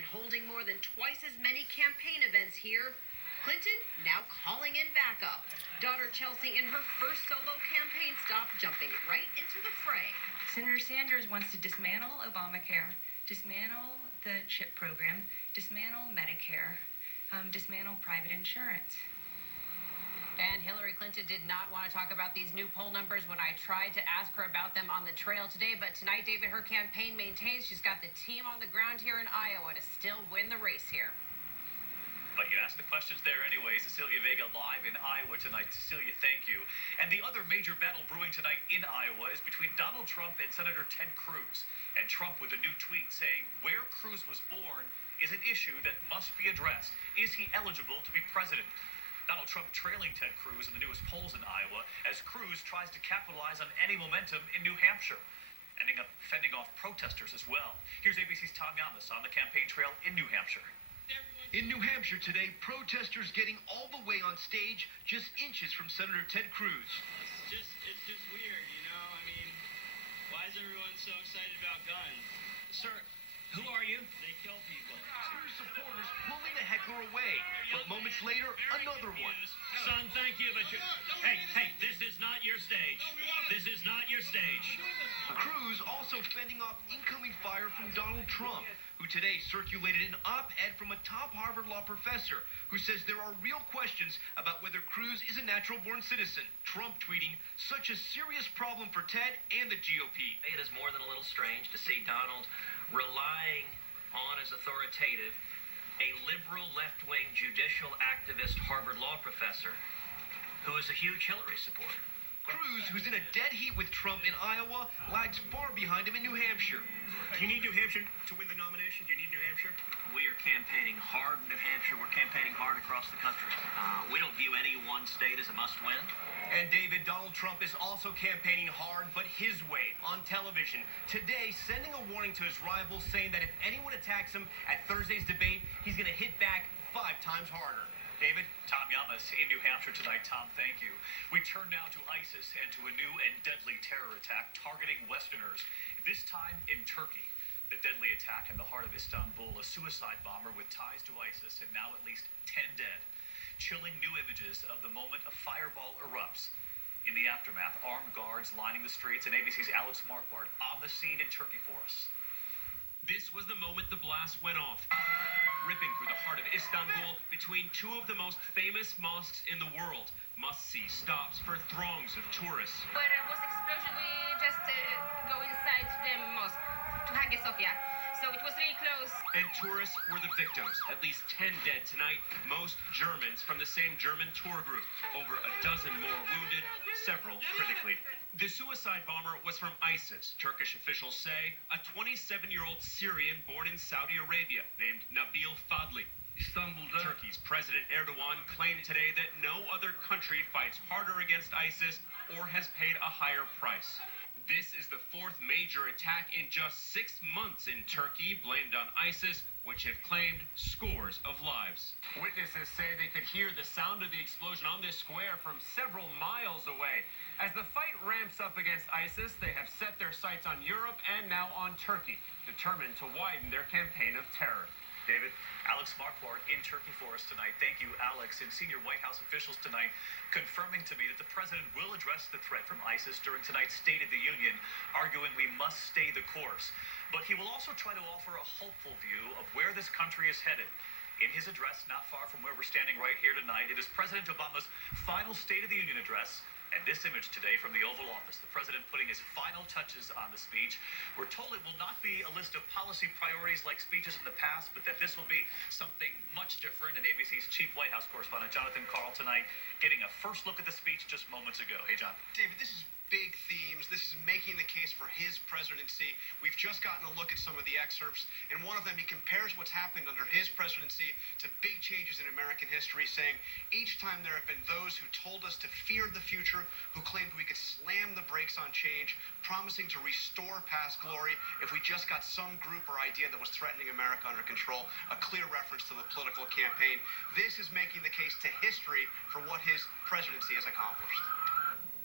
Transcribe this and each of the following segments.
and holding more than twice as many campaign events here. Clinton now calling in backup. Daughter Chelsea in her first solo campaign stop, jumping right into the fray. Senator Sanders wants to dismantle Obamacare, dismantle the CHIP program, dismantle Medicare, dismantle private insurance. And Hillary Clinton did not want to talk about these new poll numbers when I tried to ask her about them on the trail today. But tonight, David, her campaign maintains she's got the team on the ground here in Iowa to still win the race here. But you asked the questions there anyway. Cecilia Vega live in Iowa tonight. Cecilia, thank you. And the other major battle brewing tonight in Iowa is between Donald Trump and Senator Ted Cruz. And Trump with a new tweet saying where Cruz was born is an issue that must be addressed. Is he eligible to be president? Donald Trump trailing Ted Cruz in the newest polls in Iowa as Cruz tries to capitalize on any momentum in New Hampshire, ending up fending off protesters as well. Here's ABC's Tom Yamas on the campaign trail in New Hampshire. In New Hampshire today, protesters getting all the way on stage, just inches from Senator Ted Cruz. It's just weird, you know? I mean, why is everyone so excited about guns? Sir, who are you? They kill people. Senator supporters pulling the heckler away, but moments later, another one. Son, thank you, but hey, this is not your stage. This is not your stage. Cruz also fending off incoming fire from Donald Trump, who today circulated an op-ed from a top Harvard law professor who says there are real questions about whether Cruz is a natural-born citizen. Trump tweeting, such a serious problem for Ted and the GOP. It is more than a little strange to see Donald relying on as authoritative a liberal left-wing judicial activist Harvard law professor who is a huge Hillary supporter. Cruz, who's in a dead heat with Trump in Iowa, lags far behind him in New Hampshire. Do you need New Hampshire to win the nomination? Do you need New Hampshire? We are campaigning hard in New Hampshire. We're campaigning hard across the country. We don't view any one state as a must-win. And David, Donald Trump is also campaigning hard, but his way, on television. Today, sending a warning to his rivals, saying that if anyone attacks him at Thursday's debate, he's going to hit back 5 times harder. David? Tom Yamas in New Hampshire tonight. Tom, thank you. We turn now to ISIS and to a new and deadly terror attack targeting Westerners, this time in Turkey. The deadly attack in the heart of Istanbul, a suicide bomber with ties to ISIS, and now at least 10 dead. Chilling new images of the moment a fireball erupts. In the aftermath, armed guards lining the streets, and ABC's Alex Marquardt on the scene in Turkey for us. This was the moment the blast went off, ripping through the heart of Istanbul between two of the most famous mosques in the world. Must-see stops for throngs of tourists. When it was explosion, we just go inside the mosque to Hagia Sophia. So it was really close. And tourists were the victims. At least 10 dead tonight, most Germans from the same German tour group. Over a dozen more wounded, several critically. The suicide bomber was from ISIS, Turkish officials say, a 27-year-old Syrian born in Saudi Arabia named Nabil Fadli. Turkey's President Erdogan claimed today that no other country fights harder against ISIS or has paid a higher price. This is the 4th major attack in just 6 months in Turkey, blamed on ISIS, which have claimed scores of lives. Witnesses say they could hear the sound of the explosion on this square from several miles away. As the fight ramps up against ISIS, they have set their sights on Europe and now on Turkey, determined to widen their campaign of terror. David, Alex Marquardt in Turkey for us tonight. Thank you, Alex. And senior White House officials tonight confirming to me that the president will address the threat from ISIS during tonight's State of the Union, arguing we must stay the course. But he will also try to offer a hopeful view of where this country is headed. In his address, not far from where we're standing right here tonight, it is President Obama's final State of the Union address. And this image today from the Oval Office, the president putting his final touches on the speech. We're told it will not be a list of policy priorities like speeches in the past, but that this will be something much different. And ABC's chief White House correspondent, Jonathan Karl, tonight getting a first look at the speech just moments ago. Hey, John. David, this is big themes. This is making the case for his presidency. We've just gotten a look at some of the excerpts. In one of them, he compares what's happened under his presidency to big changes in American history, saying each time there have been those who told us to fear the future, who claimed we could slam the brakes on change, promising to restore past glory if we just got some group or idea that was threatening America under control, a clear reference to the political campaign. This is making the case to history for what his presidency has accomplished.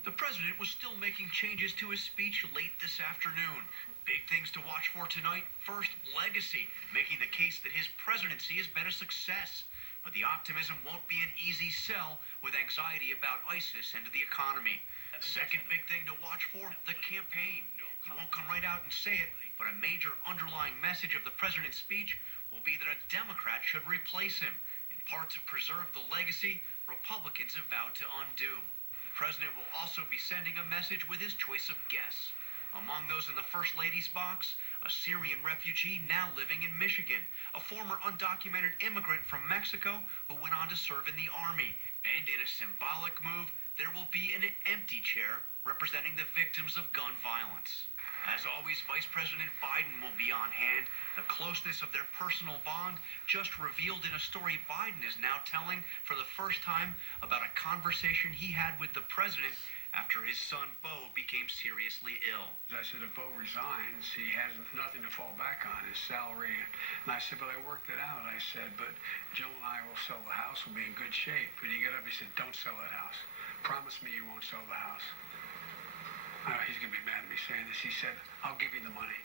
The president was still making changes to his speech late this afternoon. Big things to watch for tonight. First, legacy, making the case that his presidency has been a success. But the optimism won't be an easy sell with anxiety about ISIS and the economy. Second big thing to watch for, the campaign. He won't come right out and say it, but a major underlying message of the president's speech will be that a Democrat should replace him. In part to preserve the legacy Republicans have vowed to undo. The president will also be sending a message with his choice of guests. Among those in the First Lady's box, a Syrian refugee now living in Michigan, a former undocumented immigrant from Mexico who went on to serve in the Army. And in a symbolic move, there will be an empty chair representing the victims of gun violence. As always, Vice President Biden will be on hand. The closeness of their personal bond just revealed in a story Biden is now telling for the first time about a conversation he had with the president after his son Beau became seriously ill. I said, if Beau resigns, he has nothing to fall back on, his salary. And I said, but I worked it out. I said, but Jill and I will sell the house. We'll be in good shape. And he got up, he said, don't sell that house. Promise me you won't sell the house. I know he's going to be mad at me saying this. He said, I'll give you the money.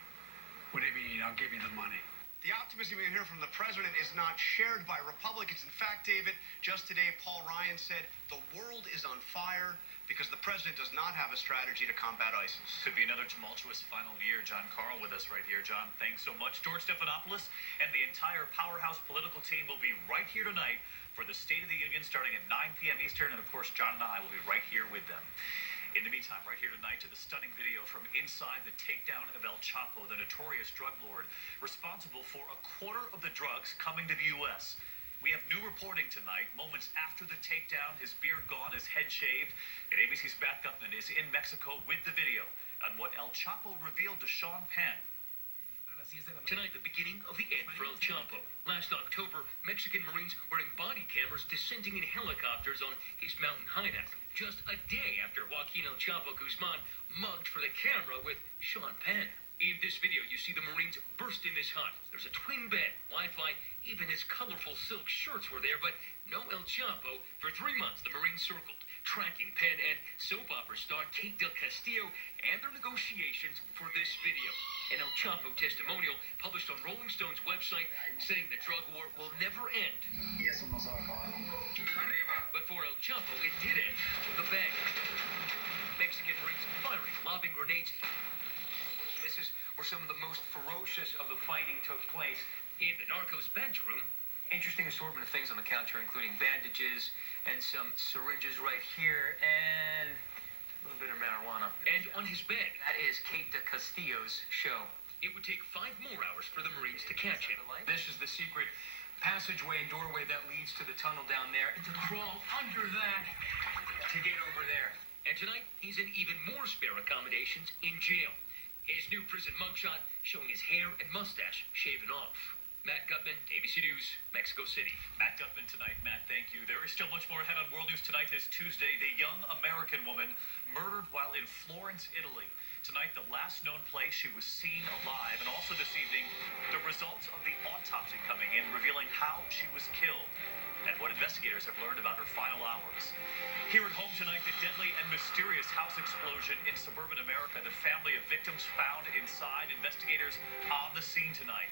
Whatever you need, I'll give you the money. The optimism we hear from the president is not shared by Republicans. In fact, David, just today, Paul Ryan said the world is on fire because the president does not have a strategy to combat ISIS. Could be another tumultuous final year. John Carl with us right here. John, thanks so much. George Stephanopoulos and the entire Powerhouse political team will be right here tonight for the State of the Union starting at 9 p.m. Eastern. And, of course, John and I will be right here with them. In the meantime, right here tonight to the stunning video from inside the takedown of El Chapo, the notorious drug lord responsible for a quarter of the drugs coming to the U.S. We have new reporting tonight, moments after the takedown, his beard gone, his head shaved, and ABC's Matt Gutman is in Mexico with the video on what El Chapo revealed to Sean Penn. Tonight, the beginning of the end for El Chapo. Last October, Mexican Marines wearing body cameras descending in helicopters on his mountain hideout. Just a day after Joaquin El Chapo Guzman mugged for the camera with Sean Penn. In this video, you see the Marines burst in this hut. There's a twin bed, Wi-Fi, even his colorful silk shirts were there, but no El Chapo. For 3 months, the Marines circled, tracking Penn and soap opera star Kate Del Castillo and their negotiations for this video. An El Chapo testimonial published on Rolling Stone's website saying the drug war will never end. But for El Chapo, it did end with a bang. Mexican Marines firing, lobbing grenades. This is where some of the most ferocious of the fighting took place. In the narcos bedroom, Interesting assortment of things on the counter, including bandages and some syringes right here, and a little bit of marijuana. And on his bed. That is Kate Del Castillo's show. It would take 5 more hours for the Marines to catch him. This is the secret passageway and doorway that leads to the tunnel down there, and to crawl under that to get over there. And tonight, he's in even more spare accommodations in jail. His new prison mugshot showing his hair and mustache shaven off. Matt Gutman, ABC News, Mexico City. Matt Gutman tonight. Matt, thank you. There is still much more ahead on World News tonight this Tuesday. The young American woman murdered while in Florence, Italy. Tonight, the last known place she was seen alive. And also this evening, the results of the autopsy coming in, revealing how she was killed and what investigators have learned about her final hours. Here at home tonight, the deadly and mysterious house explosion in suburban America. The family of victims found inside. Investigators on the scene tonight.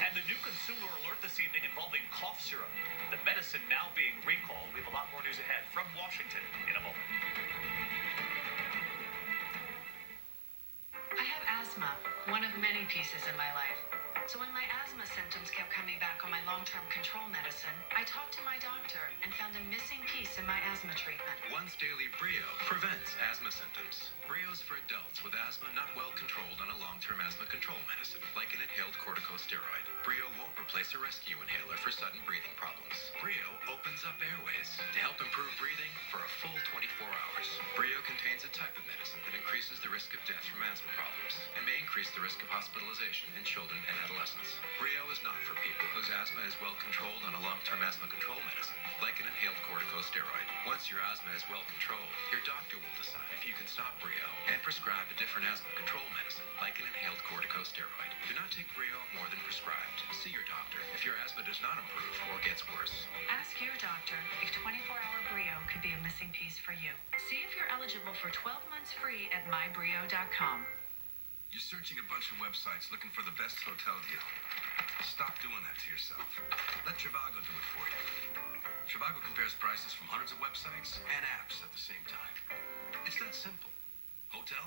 And the new consumer alert this evening involving cough syrup. The medicine now being recalled. We have a lot more news ahead from Washington in a moment. I have asthma, one of many pieces in my life. So when my asthma symptoms kept coming back on my long-term control medicine, I talked to my doctor and found a missing piece in my asthma treatment. Once daily Brio prevents asthma symptoms. Brio's for adults with asthma not well controlled on a long-term asthma control medicine, like an inhaled corticosteroid. Brio won't replace a rescue inhaler for sudden breathing problems. Brio opens up airways to help improve breathing for a full 24 hours. Brio contains a type of medicine that increases the risk of death from asthma problems and may increase the risk of hospitalization in children and adolescents. Brio is not for people whose asthma is well controlled on a long-term asthma control medicine, like an inhaled corticosteroid. Once your asthma is well controlled, your doctor will decide if you can stop Brio and prescribe a different asthma control medicine, like an inhaled corticosteroid. Do not take Brio more than prescribed. See your doctor if your asthma does not improve or gets worse. Ask your doctor if 24-hour Brio could be a missing piece for you. See if you're eligible for 12 months free at mybrio.com. You're searching a bunch of websites looking for the best hotel deal. Stop doing that to yourself. Let Trivago do it for you. Trivago compares prices from hundreds of websites and apps at the same time. It's that simple. Hotel?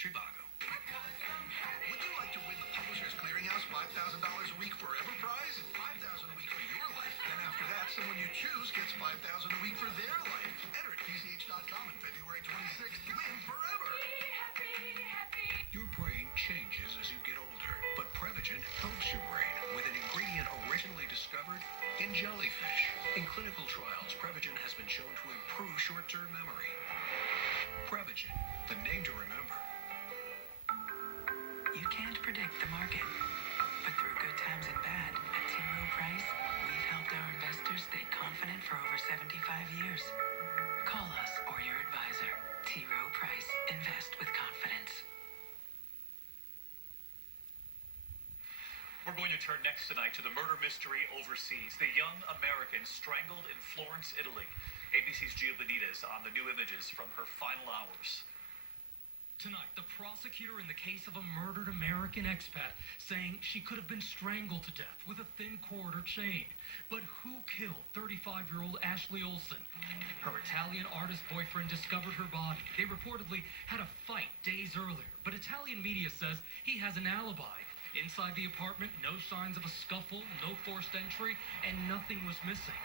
Trivago. Would you like to win the Publishers Clearinghouse $5,000 a week forever prize? $5,000 a week for your life. Then after that, someone you choose gets $5,000 a week for their life. Enter at PCH.com on February 26th. Win forever. Your brain changes as you get older, but Prevagen helps your brain with an ingredient originally discovered in jellyfish. In clinical trials, Prevagen has been shown to improve short-term memory. Prevagen, the name to remember. You can't predict the market, but through good times and bad, at T. Rowe Price, we've helped our investors stay confident for over 75 years. Call us or your advisor. T. Rowe Price. Invest with confidence. We're going to turn next tonight to the murder mystery overseas. The young American strangled in Florence, Italy. ABC's Gio Benitez on the new images from her final hours. Tonight, the prosecutor in the case of a murdered American expat saying she could have been strangled to death with a thin cord or chain. But who killed 35-year-old Ashley Olsen? Her Italian artist boyfriend discovered her body. They reportedly had a fight days earlier, but Italian media says he has an alibi. Inside the apartment, no signs of a scuffle, no forced entry, and nothing was missing.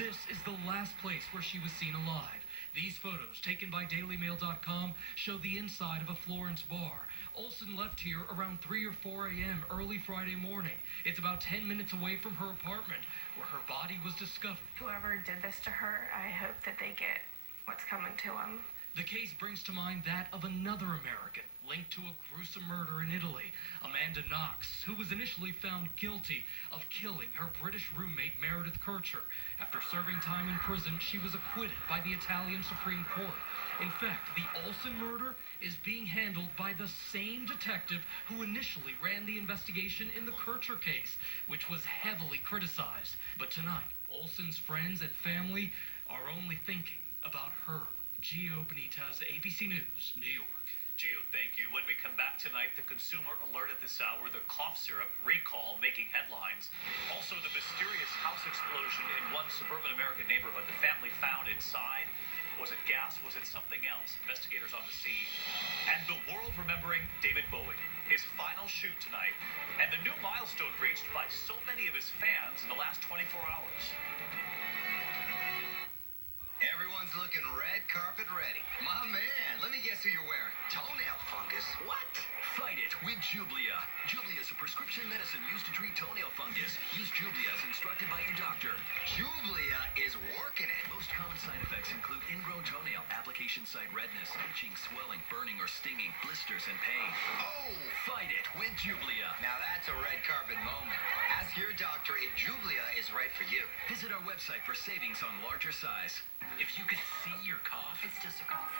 This is the last place where she was seen alive. These photos, taken by DailyMail.com, show the inside of a Florence bar. Olsen left here around 3 or 4 a.m. early Friday morning. It's about 10 minutes away from her apartment, where her body was discovered. Whoever did this to her, I hope that they get what's coming to them. The case brings to mind that of another American linked to a gruesome murder in Italy, Amanda Knox, who was initially found guilty of killing her British roommate Meredith Kircher. After serving time in prison, she was acquitted by the Italian Supreme Court. In fact, the Olsen murder is being handled by the same detective who initially ran the investigation in the Kircher case, which was heavily criticized. But tonight, Olsen's friends and family are only thinking about her. Gio Benitez, ABC News, New York. Gio, thank you. When we come back tonight, the consumer alert at this hour, the cough syrup recall making headlines. Also, the mysterious house explosion in one suburban American neighborhood. The family found inside. Was it gas? Was it something else? Investigators on the scene. And the world remembering David Bowie. His final shoot tonight. And the new milestone reached by so many of his fans in the last 24 hours. Everyone's looking red carpet ready. My man, let me guess who you're wearing. Toenail fungus. What? Fight it with Jublia. Jublia is a prescription medicine used to treat toenail fungus. Use Jublia as instructed by your doctor. Jublia is working it. Most common side effects include ingrown toenail, application site redness, itching, swelling, burning or stinging, blisters, and pain. Oh! Fight it with Jublia. Now that's a red carpet moment. Ask your doctor if Jublia is right for you. Visit our website for savings on larger size. If you could see your cough, It's just a cough.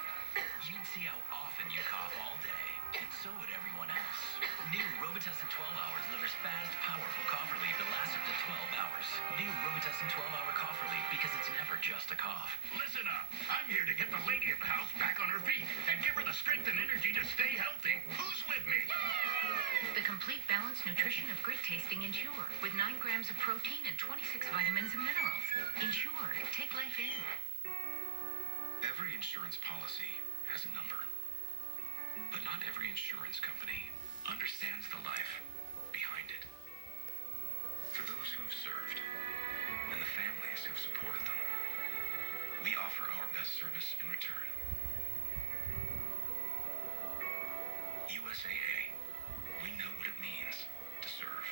you'd see how often you cough all day. And so would everyone else. New Robitussin 12 Hour delivers fast, powerful cough relief that lasts up to 12 hours. New Robitussin 12-hour cough relief because it's never just a cough. Listen up. I'm here to get the lady of the house back on her feet and give her the strength and energy to stay healthy. Who's with me? The complete balanced nutrition of great tasting Ensure with 9 grams of protein and 26 vitamins and minerals. Ensure, take life in. Every insurance policy has a number. But not every insurance company understands the life behind it. For those who've served and the families who've supported them, we offer our best service in return. USAA. We know what it means to serve.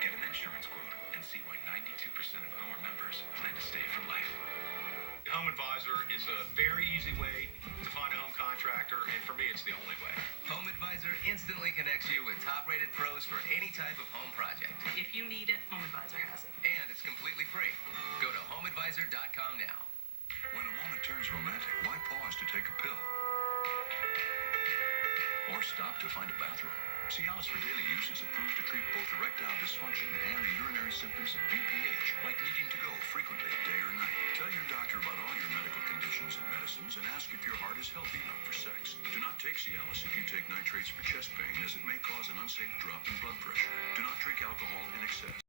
Get an insurance quote and see why 92% of our members plan to stay for life. Home Advisor is a very easy way to find a home contractor, and for me, it's the only way. Home Advisor instantly connects you with top-rated pros for any type of home project. If you need it, Home Advisor has it. And it's completely free. Go to homeadvisor.com now. When a moment turns romantic, why pause to take a pill? Or stop to find a bathroom? Cialis for daily use is approved to treat both erectile dysfunction and the urinary symptoms of BPH, like needing to go frequently, day or night. Tell your doctor about all your medical conditions vitamins and medicines and ask if your heart is healthy enough for sex. Do not take Cialis if you take nitrates for chest pain, as it may cause an unsafe drop in blood pressure. Do not drink alcohol in excess.